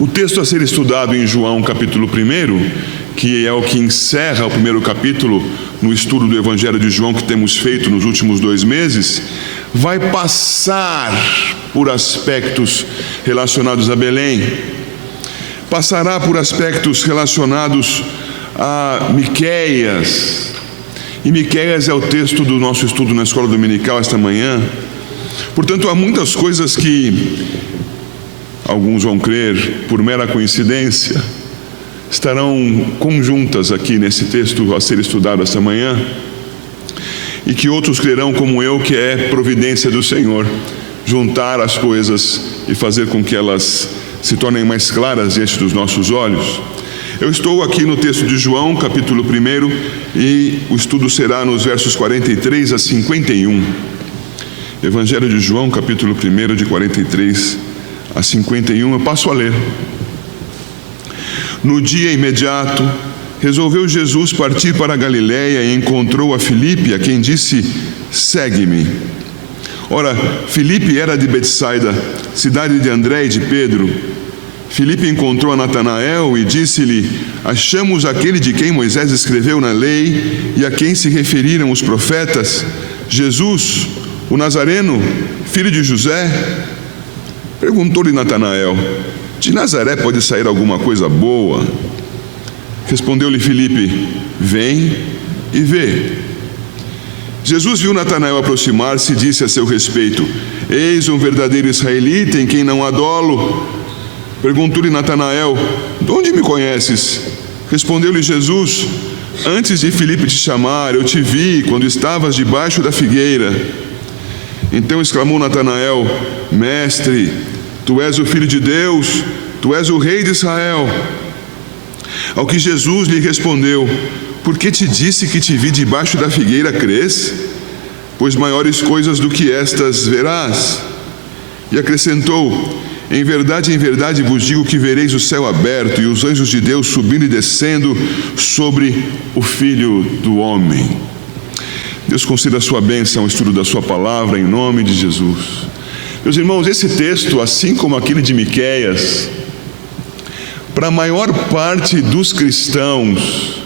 O texto a ser estudado em João capítulo 1, que é o que encerra o primeiro capítulo no estudo do Evangelho de João que temos feito nos últimos 2 meses, vai passar por aspectos relacionados a Belém, passará por aspectos relacionados a Miqueias, e Miqueias é o texto do nosso estudo na escola dominical esta manhã. Portanto, há muitas coisas que alguns vão crer, por mera coincidência, estarão conjuntas aqui nesse texto a ser estudado esta manhã, e que outros crerão como eu que é providência do Senhor, juntar as coisas e fazer com que elas se tornem mais claras diante dos nossos olhos. Eu estou aqui no texto de João, capítulo 1, e o estudo será nos versos 43 a 51. Evangelho de João, capítulo 1, de 43 a 51, eu passo a ler. No dia imediato, resolveu Jesus partir para a Galiléia e encontrou a Filipe, a quem disse: segue-me. Ora, Filipe era de Betsaida, cidade de André e de Pedro. Filipe encontrou a Natanael e disse-lhe: achamos aquele de quem Moisés escreveu na lei e a quem se referiram os profetas, Jesus, o Nazareno, filho de José. Perguntou-lhe Natanael: de Nazaré pode sair alguma coisa boa? Respondeu-lhe Filipe: vem e vê. Jesus viu Natanael aproximar-se e disse a seu respeito: eis um verdadeiro israelita em quem não há dolo. Perguntou-lhe Natanael: de onde me conheces? Respondeu-lhe Jesus: antes de Filipe te chamar, eu te vi quando estavas debaixo da figueira. Então exclamou Natanael: mestre, tu és o Filho de Deus, tu és o Rei de Israel. Ao que Jesus lhe respondeu: por que te disse que te vi debaixo da figueira, crês? Pois maiores coisas do que estas verás. E acrescentou: em verdade vos digo que vereis o céu aberto e os anjos de Deus subindo e descendo sobre o Filho do Homem. Deus conceda a sua bênção ao estudo da sua palavra, em nome de Jesus. Meus irmãos, esse texto, assim como aquele de Miqueias, para a maior parte dos cristãos,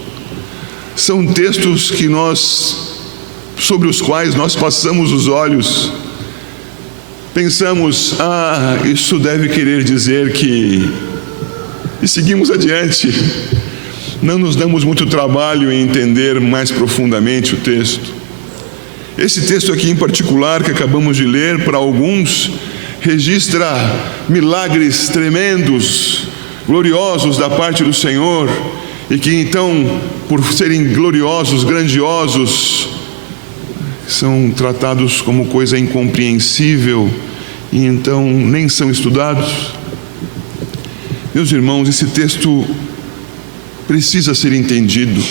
são textos que sobre os quais nós passamos os olhos, pensamos: isso deve querer dizer que... e seguimos adiante. Não nos damos muito trabalho em entender mais profundamente o texto. Esse texto aqui em particular, que acabamos de ler, para alguns, registra milagres tremendos, gloriosos da parte do Senhor, e que então, por serem gloriosos, grandiosos, são tratados como coisa incompreensível e então nem são estudados. Meus irmãos, esse texto precisa ser entendido,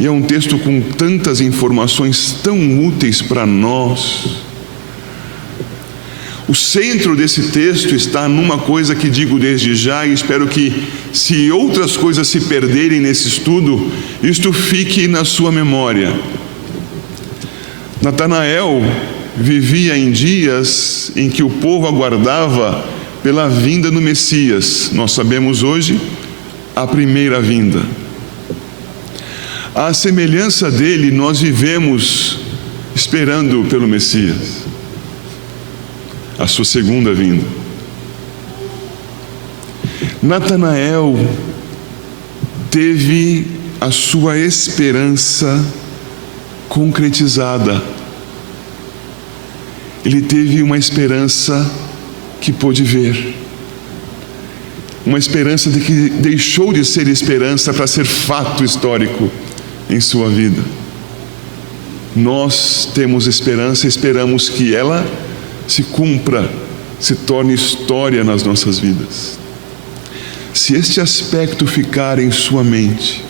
e é um texto com tantas informações tão úteis para nós. O centro desse texto está numa coisa que digo desde já, e espero que, se outras coisas se perderem nesse estudo, isto fique na sua memória. Natanael vivia em dias em que o povo aguardava pela vinda do Messias. Nós sabemos hoje a primeira vinda. À semelhança dele, nós vivemos esperando pelo Messias, a sua segunda vinda. Natanael teve a sua esperança concretizada. Ele teve uma esperança que pôde ver, uma esperança de que deixou de ser esperança para ser fato histórico em sua vida. Nós temos esperança e esperamos que ela se cumpra, se torne história nas nossas vidas. Se este aspecto ficar em sua mente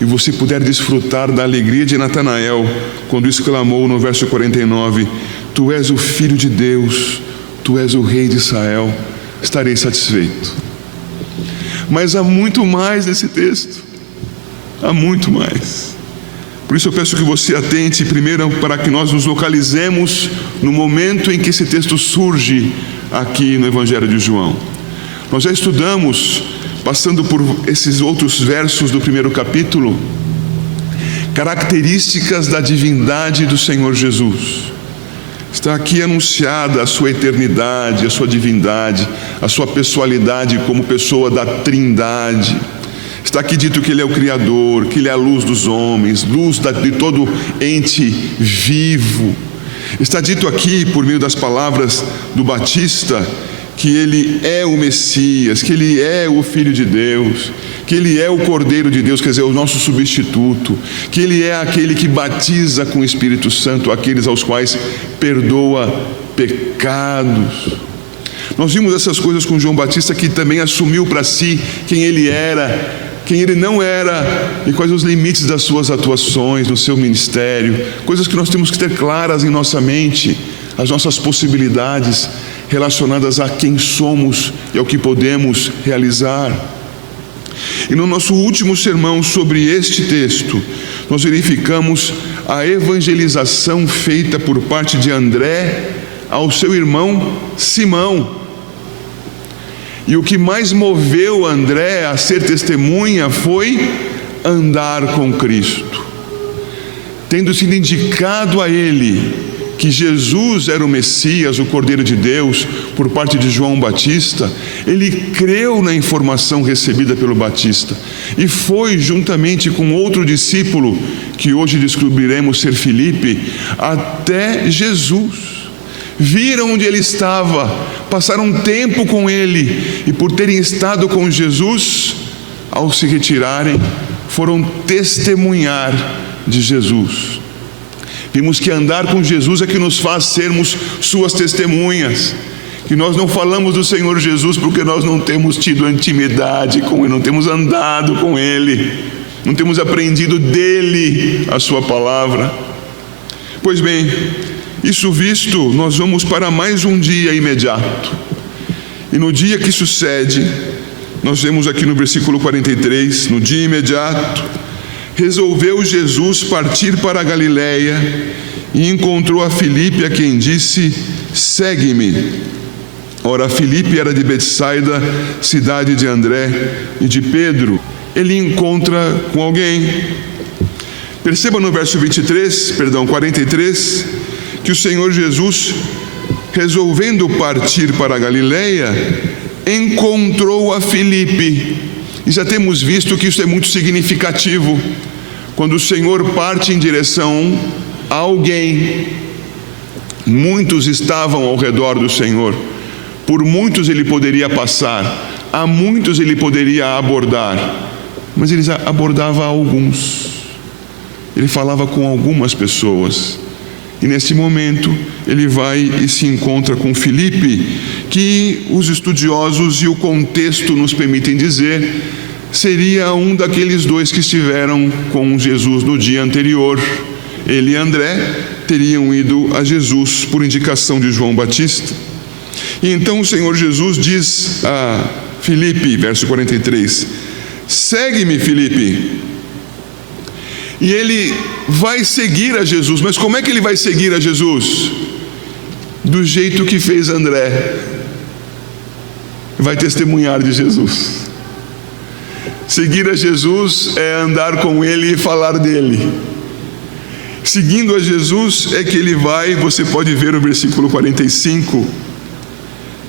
e você puder desfrutar da alegria de Natanael, quando exclamou no verso 49, tu és o Filho de Deus, tu és o Rei de Israel, estarei satisfeito. Mas há muito mais nesse texto, há muito mais. Por isso eu peço que você atente primeiro para que nós nos localizemos no momento em que esse texto surge aqui no Evangelho de João. Nós já estudamos, passando por esses outros versos do primeiro capítulo, características da divindade do Senhor Jesus. Está aqui anunciada a sua eternidade, a sua divindade, a sua pessoalidade como pessoa da Trindade. Está aqui dito que Ele é o Criador, que Ele é a luz dos homens, luz de todo ente vivo. Está dito aqui, por meio das palavras do Batista, que Ele é o Messias, que Ele é o Filho de Deus, que Ele é o Cordeiro de Deus, quer dizer, o nosso substituto, que Ele é aquele que batiza com o Espírito Santo aqueles aos quais perdoa pecados. Nós vimos essas coisas com João Batista, que também assumiu para si quem ele era, quem ele não era e quais os limites das suas atuações no seu ministério, coisas que nós temos que ter claras em nossa mente, as nossas possibilidades relacionadas a quem somos e ao que podemos realizar. E no nosso último sermão sobre este texto, nós verificamos a evangelização feita por parte de André ao seu irmão Simão. E o que mais moveu André a ser testemunha foi andar com Cristo. Tendo sido indicado a ele que Jesus era o Messias, o Cordeiro de Deus, por parte de João Batista, ele creu na informação recebida pelo Batista e foi, juntamente com outro discípulo, que hoje descobriremos ser Filipe, até Jesus. Viram onde ele estava, passaram tempo com ele e, por terem estado com Jesus, ao se retirarem, foram testemunhar de Jesus. Vimos que andar com Jesus é que nos faz sermos suas testemunhas, que nós não falamos do Senhor Jesus porque nós não temos tido intimidade com Ele, não temos andado com Ele, não temos aprendido dEle a sua palavra. Pois bem, isso visto, nós vamos para mais um dia imediato. E no dia que sucede, nós vemos aqui no versículo 43, no dia imediato, resolveu Jesus partir para a Galiléia e encontrou a Filipe, a quem disse: segue-me. Ora, Filipe era de Betsaida, cidade de André e de Pedro. Ele encontra com alguém. Perceba no verso 43, que o Senhor Jesus, resolvendo partir para a Galiléia, encontrou a Filipe. E já temos visto que isso é muito significativo. Quando o Senhor parte em direção a alguém, muitos estavam ao redor do Senhor, por muitos ele poderia passar, a muitos ele poderia abordar, mas ele abordava alguns, ele falava com algumas pessoas. E nesse momento ele vai e se encontra com Filipe, que os estudiosos e o contexto nos permitem dizer seria um daqueles dois que estiveram com Jesus no dia anterior. Ele e André teriam ido a Jesus por indicação de João Batista. E então o Senhor Jesus diz a Filipe, verso 43, segue-me, Filipe. E ele vai seguir a Jesus. Mas como é que ele vai seguir a Jesus? Do jeito que fez André. Vai testemunhar de Jesus. Seguir a Jesus é andar com Ele e falar dele. Seguindo a Jesus é que ele vai, você pode ver o versículo 45,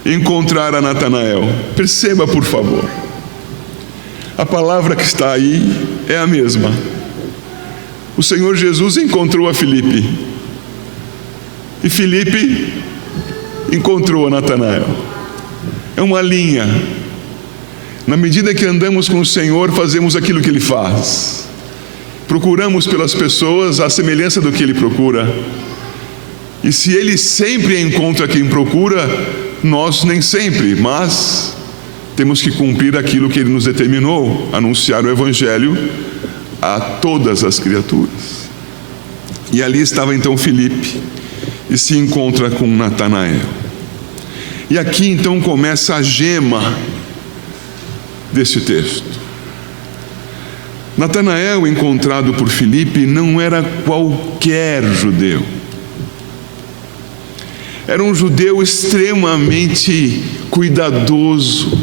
encontrar a Natanael. Perceba, por favor. A palavra que está aí é a mesma. O Senhor Jesus encontrou a Filipe. E Filipe encontrou a Natanael. É uma linha. Na medida que andamos com o Senhor, fazemos aquilo que Ele faz. Procuramos pelas pessoas a semelhança do que Ele procura. E se Ele sempre encontra quem procura, nós nem sempre, mas temos que cumprir aquilo que Ele nos determinou, anunciar o Evangelho a todas as criaturas. E ali estava então Filipe e se encontra com Natanael. E aqui então começa a gema desse texto. Natanael, encontrado por Filipe, não era qualquer judeu. Era um judeu extremamente cuidadoso,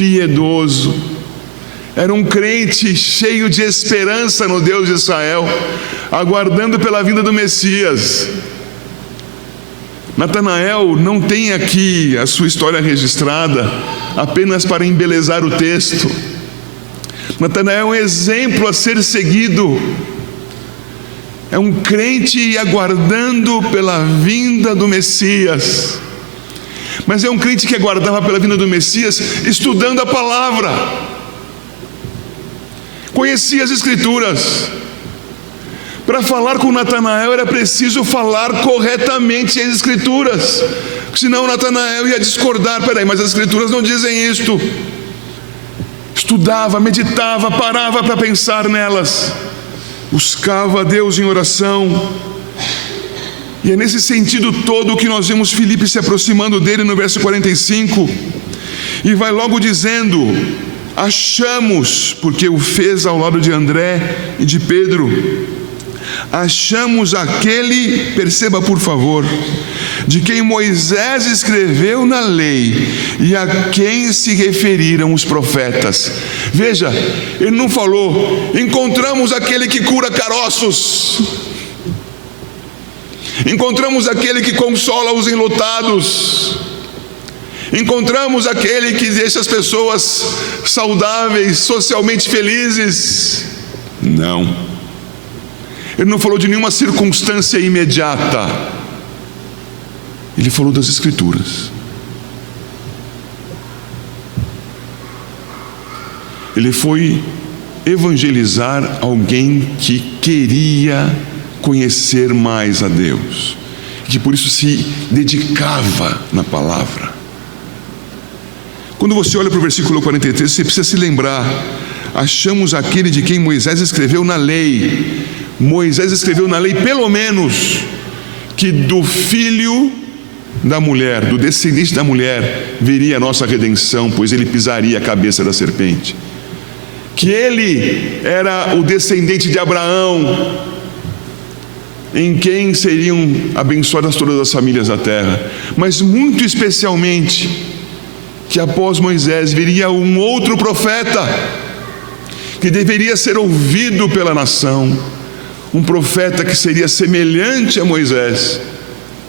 piedoso, era um crente cheio de esperança no Deus de Israel, aguardando pela vinda do Messias. Natanael não tem aqui a sua história registrada apenas para embelezar o texto. Natanael é um exemplo a ser seguido. É um crente aguardando pela vinda do Messias. Mas é um crente que aguardava pela vinda do Messias estudando a palavra. Conhecia as Escrituras. Para falar com Natanael era preciso falar corretamente as Escrituras, senão Natanael ia discordar. Peraí, mas as Escrituras não dizem isto. Estudava, meditava, parava para pensar nelas, buscava a Deus em oração. E é nesse sentido todo que nós vemos Filipe se aproximando dele no verso 45, e vai logo dizendo: achamos, porque o fez ao lado de André e de Pedro, achamos aquele, perceba por favor, de quem Moisés escreveu na lei e a quem se referiram os profetas. Veja, ele não falou: encontramos aquele que cura caroços, encontramos aquele que consola os enlutados, encontramos aquele que deixa as pessoas saudáveis, socialmente felizes. Não. Ele não falou de nenhuma circunstância imediata. Ele falou das Escrituras. Ele foi evangelizar alguém que queria conhecer mais a Deus, que por isso se dedicava na palavra. Quando você olha para o versículo 43, você precisa se lembrar: achamos aquele de quem Moisés escreveu na lei. Moisés escreveu na lei, pelo menos, que do filho da mulher, do descendente da mulher, viria a nossa redenção, pois ele pisaria a cabeça da serpente. Que ele era o descendente de Abraão, em quem seriam abençoadas todas as famílias da terra. Mas muito especialmente, que após Moisés viria um outro profeta, que deveria ser ouvido pela nação. Um profeta que seria semelhante a Moisés,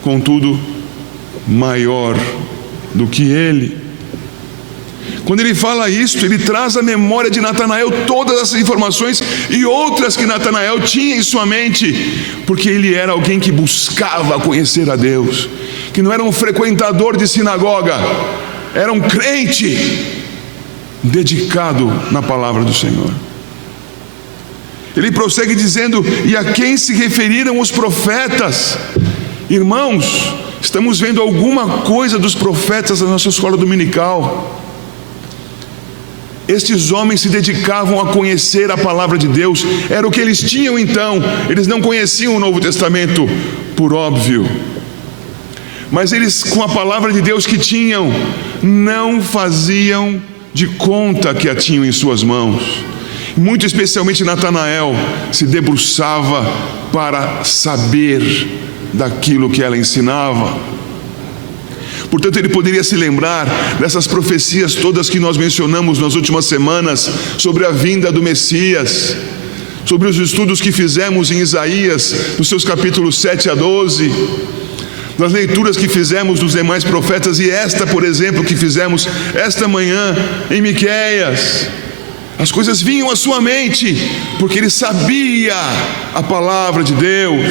contudo maior do que ele. Quando ele fala isto, ele traz à memória de Natanael todas essas informações e outras que Natanael tinha em sua mente, porque ele era alguém que buscava conhecer a Deus, que não era um frequentador de sinagoga, era um crente dedicado na palavra do Senhor. Ele prossegue dizendo: e a quem se referiram os profetas? Irmãos, estamos vendo alguma coisa dos profetas na nossa escola dominical. Estes homens se dedicavam a conhecer a palavra de Deus, era o que eles tinham então. Eles não conheciam o Novo Testamento, por óbvio, mas eles, com a palavra de Deus que tinham, não faziam de conta que a tinham em suas mãos. Muito especialmente Natanael se debruçava para saber daquilo que ela ensinava. Portanto, ele poderia se lembrar dessas profecias todas que nós mencionamos nas últimas semanas sobre a vinda do Messias, sobre os estudos que fizemos em Isaías, nos seus capítulos 7 a 12, das leituras que fizemos dos demais profetas, e esta, por exemplo, que fizemos esta manhã em Miqueias. As coisas vinham à sua mente, porque ele sabia a palavra de Deus.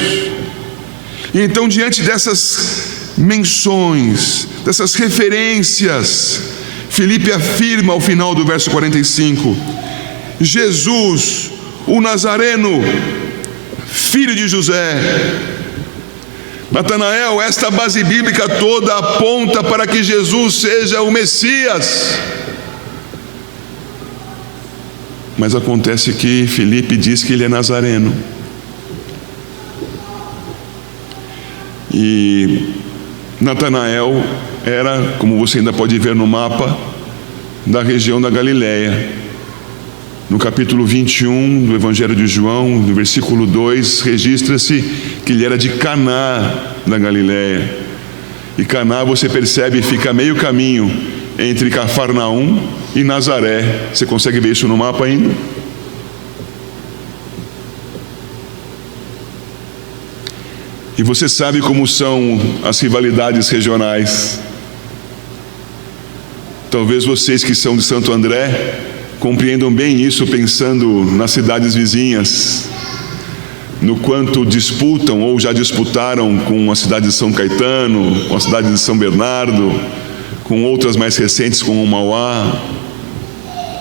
E então, diante dessas menções, dessas referências, Filipe afirma ao final do verso 45: Jesus, o Nazareno, filho de José. Natanael, esta base bíblica toda aponta para que Jesus seja o Messias. Mas acontece que Filipe diz que ele é nazareno. E Natanael era, como você ainda pode ver no mapa, da região da Galileia. No capítulo 21 do Evangelho de João, no versículo 2, registra-se que ele era de Caná da Galileia. E Caná, você percebe, fica a meio caminho entre Cafarnaum e Nazaré. Você consegue ver isso no mapa ainda? E você sabe como são as rivalidades regionais. Talvez vocês que são de Santo André compreendam bem isso pensando nas cidades vizinhas, no quanto disputam ou já disputaram com a cidade de São Caetano, com a cidade de São Bernardo, com outras mais recentes como o Mauá,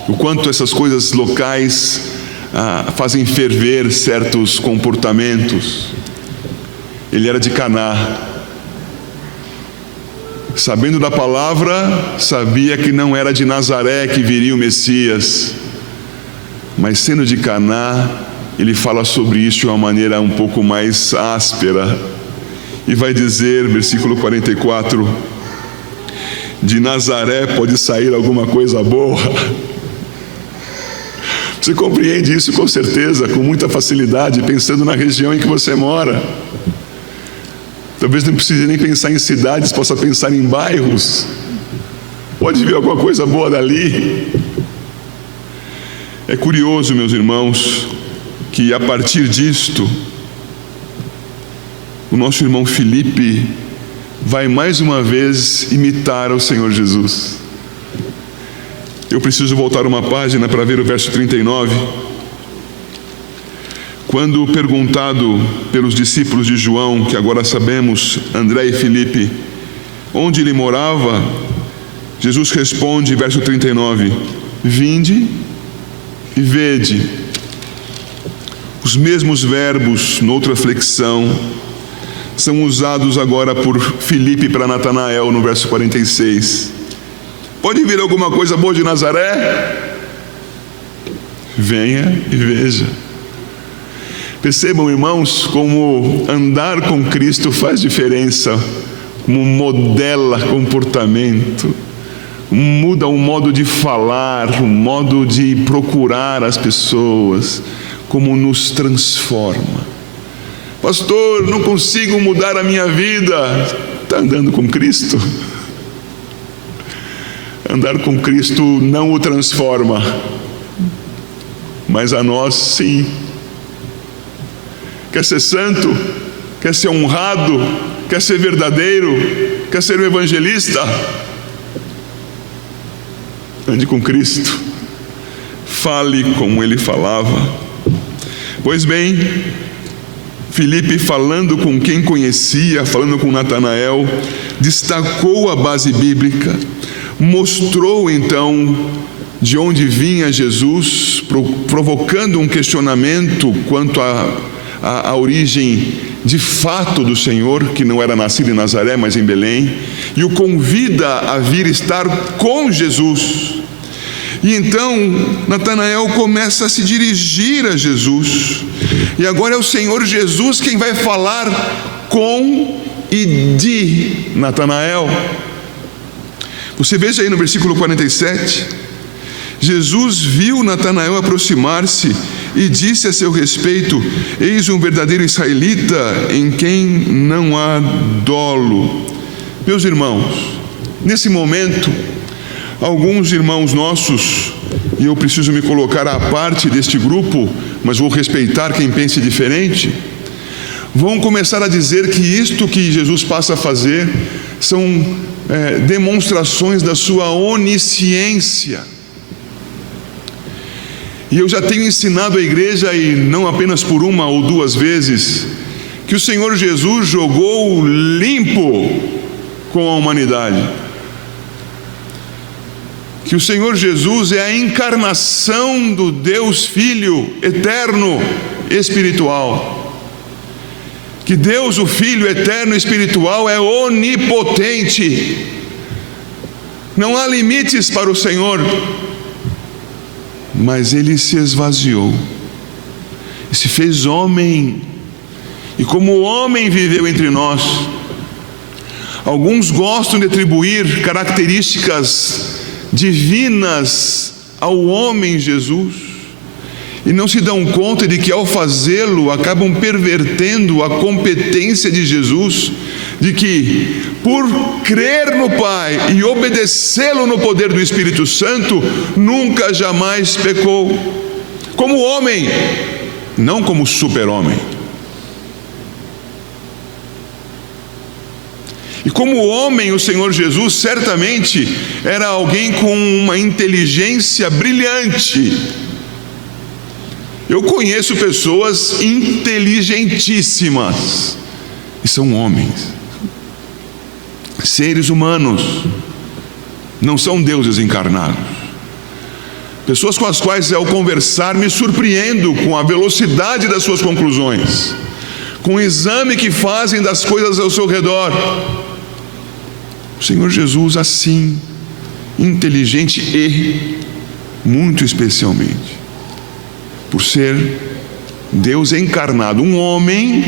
o quanto essas coisas locais fazem ferver certos comportamentos. Ele era de Caná. Sabendo da palavra, sabia que não era de Nazaré que viria o Messias, mas sendo de Caná, ele fala sobre isso de uma maneira um pouco mais áspera, e vai dizer, versículo 44, de Nazaré pode sair alguma coisa boa. Você compreende isso com certeza, com muita facilidade, pensando na região em que você mora. Talvez não precise nem pensar em cidades, possa pensar em bairros. Pode vir alguma coisa boa dali. É curioso, meus irmãos, que a partir disto, o nosso irmão Filipe vai mais uma vez imitar o Senhor Jesus. Eu preciso voltar uma página para ver o verso 39. Quando perguntado pelos discípulos de João, que agora sabemos, André e Filipe, onde ele morava, Jesus responde, verso 39, vinde e vede. Os mesmos verbos, noutra flexão, são usados agora por Filipe para Natanael, no verso 46. Pode vir alguma coisa boa de Nazaré? Venha e veja. Percebam, irmãos, como andar com Cristo faz diferença, como modela comportamento, muda o modo de falar, o modo de procurar as pessoas, como nos transforma. Pastor, não consigo mudar a minha vida. Está andando com Cristo? Andar com Cristo não o transforma, mas a nós sim. Quer ser santo? Quer ser honrado? Quer ser verdadeiro? Quer ser um evangelista? Ande com Cristo. Fale como ele falava. Pois bem, Filipe, falando com quem conhecia, falando com Natanael, destacou a base bíblica, mostrou então de onde vinha Jesus, provocando um questionamento quanto a origem de fato do Senhor, que não era nascido em Nazaré, mas em Belém, e o convida a vir estar com Jesus. E então Natanael começa a se dirigir a Jesus, e agora é o Senhor Jesus quem vai falar com e de Natanael. Você veja aí no versículo 47, Jesus viu Natanael aproximar-se e disse a seu respeito: eis um verdadeiro israelita em quem não há dolo. Meus irmãos, nesse momento, alguns irmãos nossos, e eu preciso me colocar à parte deste grupo, mas vou respeitar quem pense diferente, vão começar a dizer que isto que Jesus passa a fazer são demonstrações da sua onisciência. E eu já tenho ensinado a igreja, e não apenas por uma ou duas vezes, que o Senhor Jesus jogou limpo com a humanidade. Que o Senhor Jesus é a encarnação do Deus Filho eterno, espiritual. Que Deus, o Filho eterno espiritual, é onipotente. Não há limites para o Senhor. Mas Ele se esvaziou e se fez homem, e como homem viveu entre nós. Alguns gostam de atribuir características divinas ao homem Jesus, e não se dão conta de que ao fazê-lo acabam pervertendo a competência de Jesus de que, por crer no Pai e obedecê-lo no poder do Espírito Santo, nunca jamais pecou. Como homem, não como super-homem. E como homem, o Senhor Jesus certamente era alguém com uma inteligência brilhante. Eu conheço pessoas inteligentíssimas, e são homens, seres humanos, não são deuses encarnados. Pessoas com as quais, ao conversar, me surpreendo com a velocidade das suas conclusões, com o exame que fazem das coisas ao seu redor. O Senhor Jesus, assim, inteligente e, muito especialmente, por ser Deus encarnado, um homem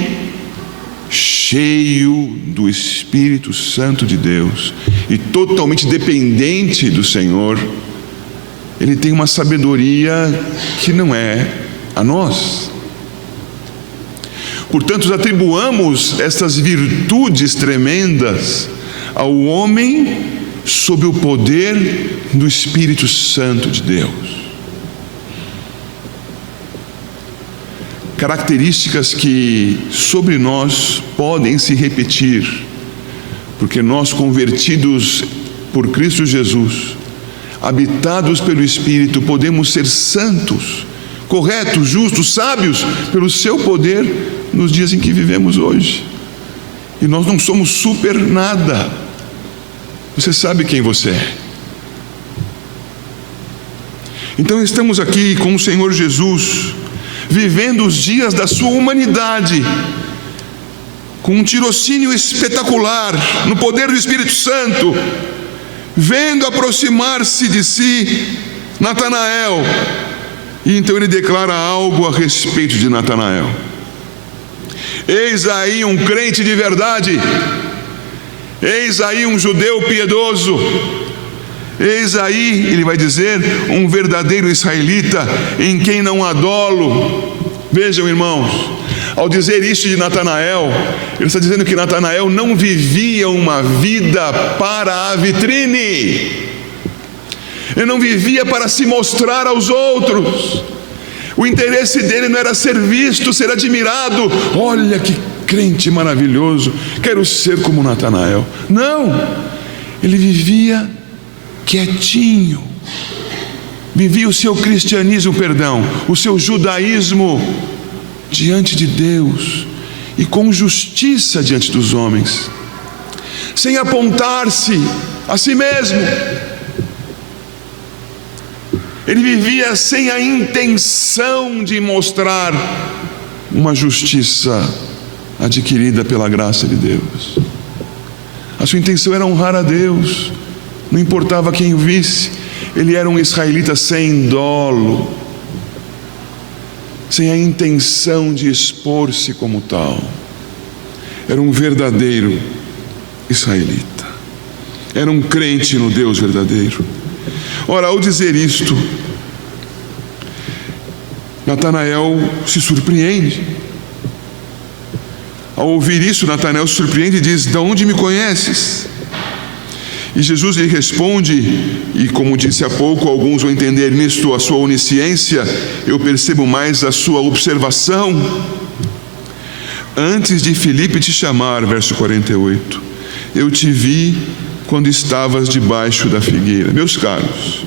cheio do Espírito Santo de Deus e totalmente dependente do Senhor, ele tem uma sabedoria que não é a nós. Portanto, atribuamos estas virtudes tremendas ao homem sob o poder do Espírito Santo de Deus. Características que sobre nós podem se repetir, porque nós, convertidos por Cristo Jesus, habitados pelo Espírito, podemos ser santos, corretos, justos, sábios, pelo seu poder nos dias em que vivemos hoje. E nós não somos super nada. Você sabe quem você é. Então estamos aqui com o Senhor Jesus, vivendo os dias da sua humanidade, com um tirocínio espetacular, no poder do Espírito Santo, vendo aproximar-se de si Natanael, e então ele declara algo a respeito de Natanael. Eis aí um crente de verdade, eis aí um judeu piedoso, eis aí, ele vai dizer, um verdadeiro israelita, em quem não há dolo. Vejam, irmãos, ao dizer isso de Natanael, ele está dizendo que Natanael não vivia uma vida para a vitrine, ele não vivia para se mostrar aos outros. O interesse dele não era ser visto, ser admirado. Olha que crente maravilhoso, quero ser como Natanael. Não, ele vivia quietinho, vivia o seu cristianismo, o seu judaísmo diante de Deus e com justiça diante dos homens, sem apontar-se a si mesmo. Ele vivia sem a intenção de mostrar uma justiça adquirida pela graça de Deus. A sua intenção era honrar a Deus, não importava quem o visse. Ele era um israelita sem dolo, sem a intenção de expor-se como tal. Era um verdadeiro israelita, era um crente no Deus verdadeiro. Ora, ao dizer isto, Natanael se surpreende. Ao ouvir isso, Natanael se surpreende e diz: de onde me conheces? E Jesus lhe responde, e como disse há pouco, alguns vão entender nisto a sua onisciência, eu percebo mais a sua observação. Antes de Filipe te chamar, verso 48, eu te vi quando estavas debaixo da figueira. Meus caros,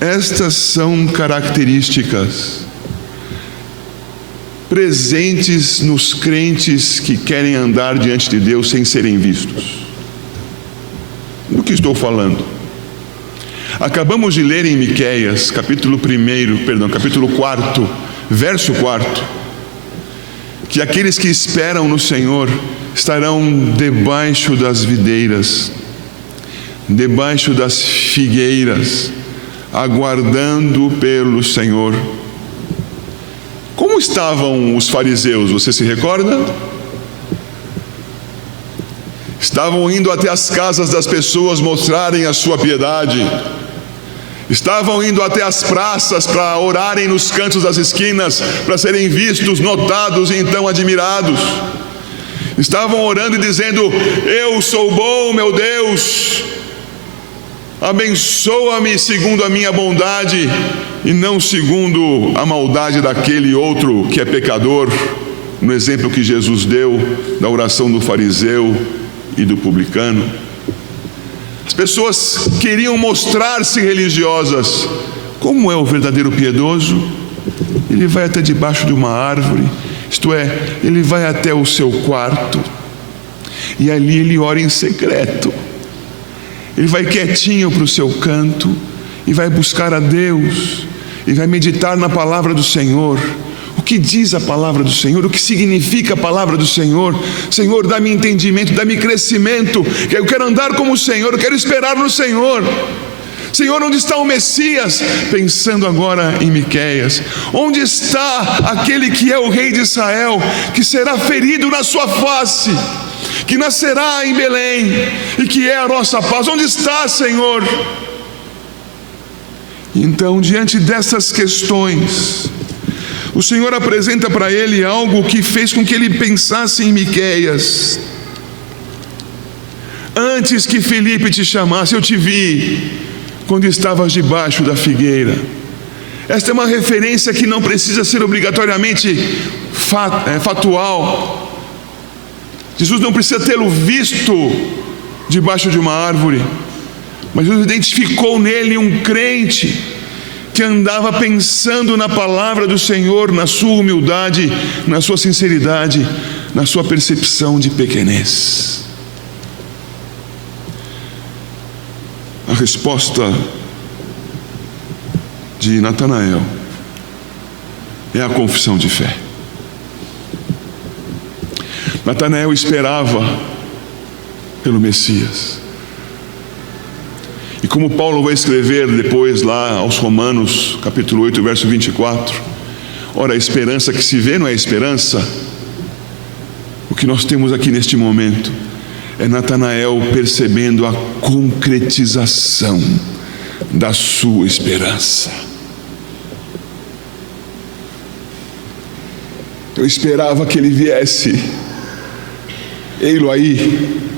estas são características presentes nos crentes que querem andar diante de Deus sem serem vistos. Do que estou falando? Acabamos de ler em Miqueias, capítulo 4, verso 4, que aqueles que esperam no Senhor estarão debaixo das videiras, debaixo das figueiras, aguardando pelo Senhor. Como estavam os fariseus, você se recorda? Estavam indo até as casas das pessoas mostrarem a sua piedade, estavam indo até as praças para orarem nos cantos das esquinas, para serem vistos, notados e então admirados. Estavam orando e dizendo: eu sou bom, meu Deus, abençoa-me segundo a minha bondade e não segundo a maldade daquele outro que é pecador, no exemplo que Jesus deu da oração do fariseu e do publicano. As pessoas queriam mostrar-se religiosas. Como é o verdadeiro piedoso? Ele vai até debaixo de uma árvore, isto é, ele vai até o seu quarto e ali ele ora em secreto. Ele vai quietinho para o seu canto e vai buscar a Deus e vai meditar na palavra do Senhor. O que diz a palavra do Senhor? O que significa a palavra do Senhor? Senhor, dá-me entendimento, dá-me crescimento. Eu quero andar como o Senhor, eu quero esperar no Senhor. Senhor, onde está o Messias? Pensando agora em Miqueias. Onde está aquele que é o rei de Israel, que será ferido na sua face, que nascerá em Belém e que é a nossa paz? Onde está, Senhor? Então, diante dessas questões, o Senhor apresenta para ele algo que fez com que ele pensasse em Miqueias. Antes que Filipe te chamasse, eu te vi quando estavas debaixo da figueira. Esta é uma referência que não precisa ser obrigatoriamente fatual. Jesus não precisa tê-lo visto debaixo de uma árvore, mas Jesus identificou nele um crente que andava pensando na palavra do Senhor, na sua humildade, na sua sinceridade, na sua percepção de pequenez. A resposta de Natanael é a confissão de fé. Natanael esperava pelo Messias. E como Paulo vai escrever depois lá aos Romanos, capítulo 8, verso 24, ora, a esperança que se vê não é esperança. O que nós temos aqui neste momento é Natanael percebendo a concretização da sua esperança. Eu esperava que ele viesse, ei-lo aí.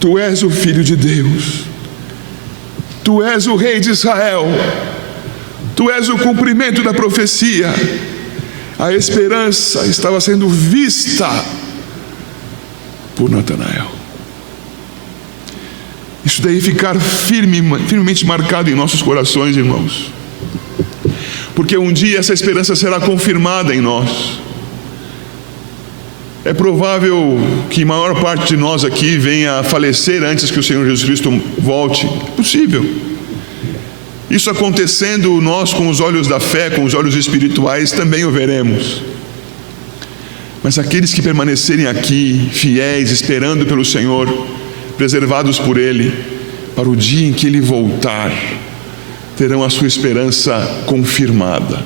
Tu és o Filho de Deus, Tu és o Rei de Israel, Tu és o cumprimento da profecia. A esperança estava sendo vista por Natanael. Isso deve ficar firmemente marcado em nossos corações, irmãos, porque um dia essa esperança será confirmada em nós. É provável que a maior parte de nós aqui venha a falecer antes que o Senhor Jesus Cristo volte. É possível. Isso acontecendo, nós com os olhos da fé, com os olhos espirituais, também o veremos. Mas aqueles que permanecerem aqui, fiéis, esperando pelo Senhor, preservados por Ele, para o dia em que Ele voltar, terão a sua esperança confirmada.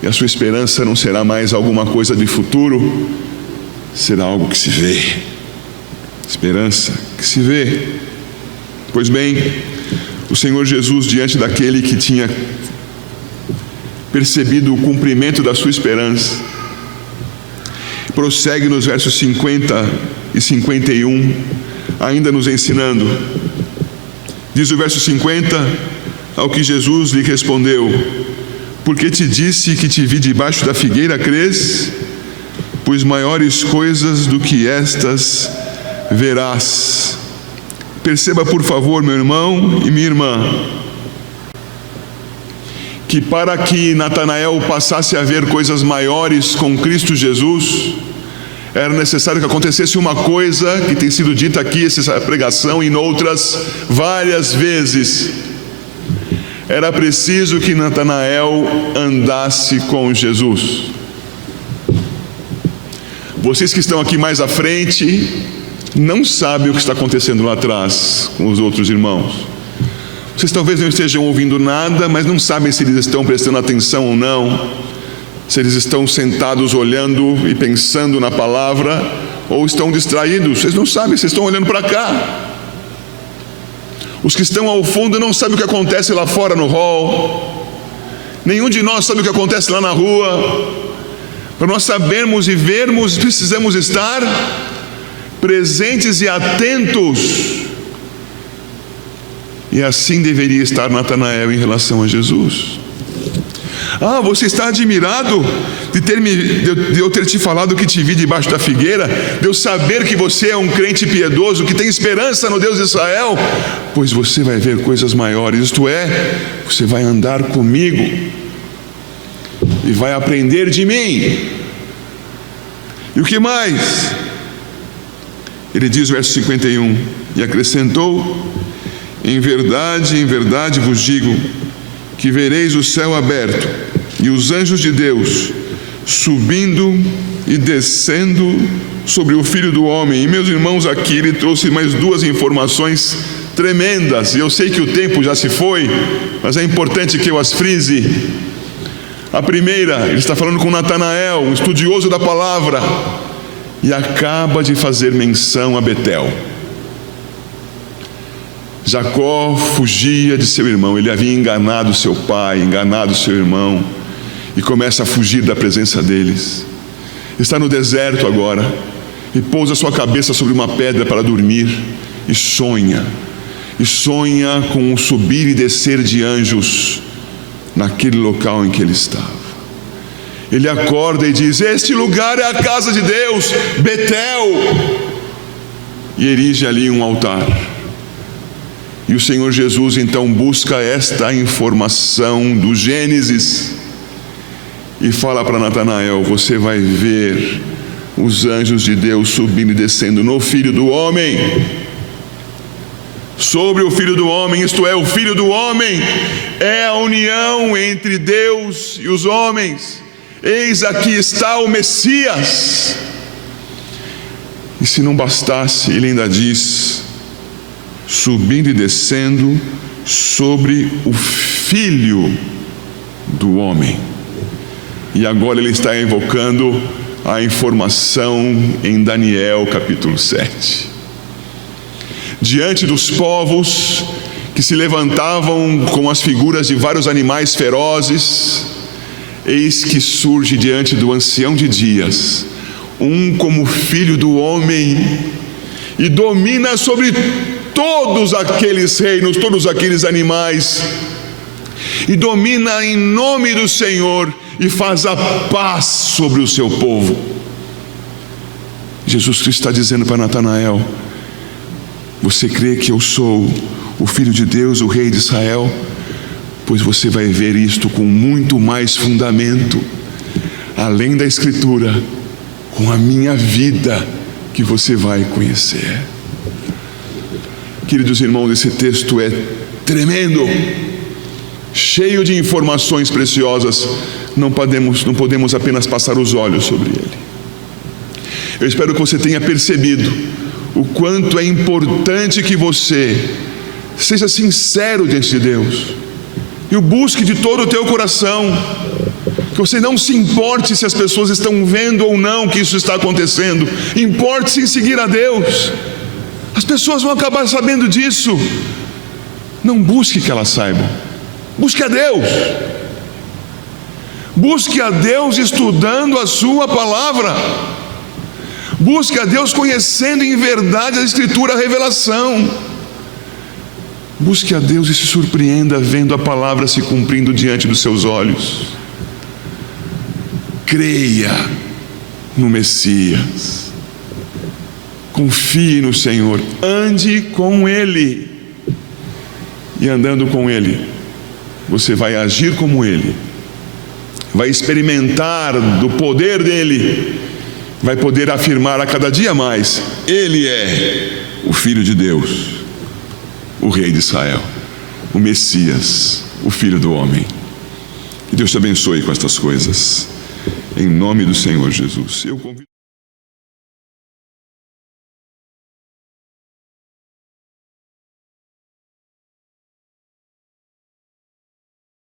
E a sua esperança não será mais alguma coisa de futuro, será algo que se vê. Esperança que se vê. Pois bem, o Senhor Jesus, diante daquele que tinha percebido o cumprimento da sua esperança, prossegue nos versos 50 e 51, ainda nos ensinando. Diz o verso 50, ao que Jesus lhe respondeu: porque te disse que te vi debaixo da figueira, crês? Pois maiores coisas do que estas verás. Perceba, por favor, meu irmão e minha irmã, que para que Natanael passasse a ver coisas maiores com Cristo Jesus, era necessário que acontecesse uma coisa que tem sido dita aqui, essa pregação, e em outras várias vezes. Era preciso que Natanael andasse com Jesus. Vocês que estão aqui mais à frente não sabem o que está acontecendo lá atrás com os outros irmãos. Vocês talvez não estejam ouvindo nada, mas não sabem se eles estão prestando atenção ou não, se eles estão sentados olhando e pensando na palavra, ou estão distraídos. Vocês não sabem, vocês estão olhando para cá. Os que estão ao fundo não sabem o que acontece lá fora no hall. Nenhum de nós sabe o que acontece lá na rua. Para nós sabermos e vermos, precisamos estar presentes e atentos. E assim deveria estar Natanael em relação a Jesus. Ah, você está admirado de eu ter te falado que te vi debaixo da figueira, de eu saber que você é um crente piedoso, que tem esperança no Deus de Israel? Pois você vai ver coisas maiores, isto é, você vai andar comigo e vai aprender de mim. E o que mais? Ele diz, verso 51, e acrescentou: em verdade vos digo, que vereis o céu aberto e os anjos de Deus subindo e descendo sobre o Filho do Homem. E meus irmãos, aqui ele trouxe mais duas informações tremendas, e eu sei que o tempo já se foi, mas é importante que eu as frise. A primeira, ele está falando com Natanael, um estudioso da palavra, e acaba de fazer menção a Betel. Jacó fugia de seu irmão, ele havia enganado seu pai, enganado seu irmão, e começa a fugir da presença deles. Está no deserto agora, e pousa sua cabeça sobre uma pedra para dormir, e sonha com o subir e descer de anjos naquele local em que ele estava. Ele acorda e diz: este lugar é a casa de Deus, Betel, e erige ali um altar. E o Senhor Jesus então busca esta informação do Gênesis e fala para Natanael: você vai ver os anjos de Deus subindo e descendo no Filho do Homem, sobre o Filho do Homem, isto é, o Filho do Homem é a união entre Deus e os homens. Eis aqui está o Messias. E se não bastasse, ele ainda diz: subindo e descendo sobre o Filho do Homem. E agora ele está invocando a informação em Daniel capítulo 7. Diante dos povos que se levantavam com as figuras de vários animais ferozes, eis que surge diante do ancião de dias um como Filho do Homem, e domina sobre todos aqueles reinos, todos aqueles animais, e domina em nome do Senhor, e faz a paz sobre o seu povo. Jesus Cristo está dizendo para Natanael: você crê que eu sou o Filho de Deus, o Rei de Israel? Pois você vai ver isto com muito mais fundamento, além da Escritura, com a minha vida, que você vai conhecer. Queridos irmãos, esse texto é tremendo, cheio de informações preciosas. Não podemos apenas passar os olhos sobre ele. Eu espero que você tenha percebido o quanto é importante que você seja sincero diante de Deus e o busque de todo o teu coração. Que você não se importe se as pessoas estão vendo ou não que isso está acontecendo. Importe-se em seguir a Deus. As pessoas vão acabar sabendo disso. Não busque que elas saibam. Busque a Deus. Busque a Deus estudando a sua palavra. Busque a Deus conhecendo em verdade a Escritura, a revelação. Busque a Deus e se surpreenda vendo a palavra se cumprindo diante dos seus olhos. Creia no Messias. Confie no Senhor. Ande com Ele. E andando com Ele, você vai agir como Ele. Vai experimentar do poder dEle. Vai poder afirmar a cada dia mais: Ele é o Filho de Deus, o Rei de Israel, o Messias, o Filho do Homem. Que Deus te abençoe com estas coisas, em nome do Senhor Jesus. Eu convido